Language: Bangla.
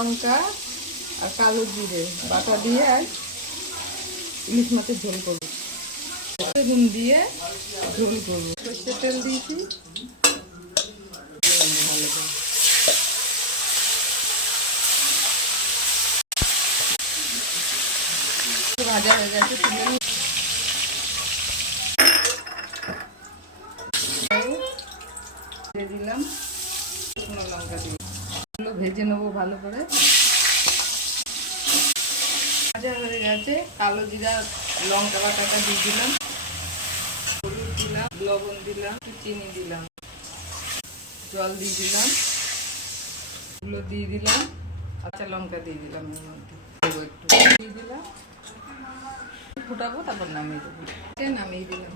লঙ্কা আর কালো জিরে বাটা দিয়ে আর ইলিশ মাছের ঝোল করবো, নুন দিয়ে ঝোল করবো। সর্ষের তেল দিয়েছি, ভালো করে ভাজা হয়ে গেছে, তুলে দিয়ে দিলাম, শুকনো লঙ্কা দিয়ে এগুলো ভেজে নেবো ভালো করে। ভাজা হয়ে গেছে, কালো জিরা লঙ্কা বাটাটা দিয়ে দিলাম, হলুদ দিলাম, লবণ দিলাম, একটু চিনি দিলাম, জল দিয়ে দিলাম, এগুলো দিয়ে দিলাম, কাঁচা লঙ্কা দিয়ে দিলাম, এর মধ্যে একটু দিয়ে দিলাম, ফুটাবো, তারপর নামিয়ে দেবো। নামিয়ে দিলাম।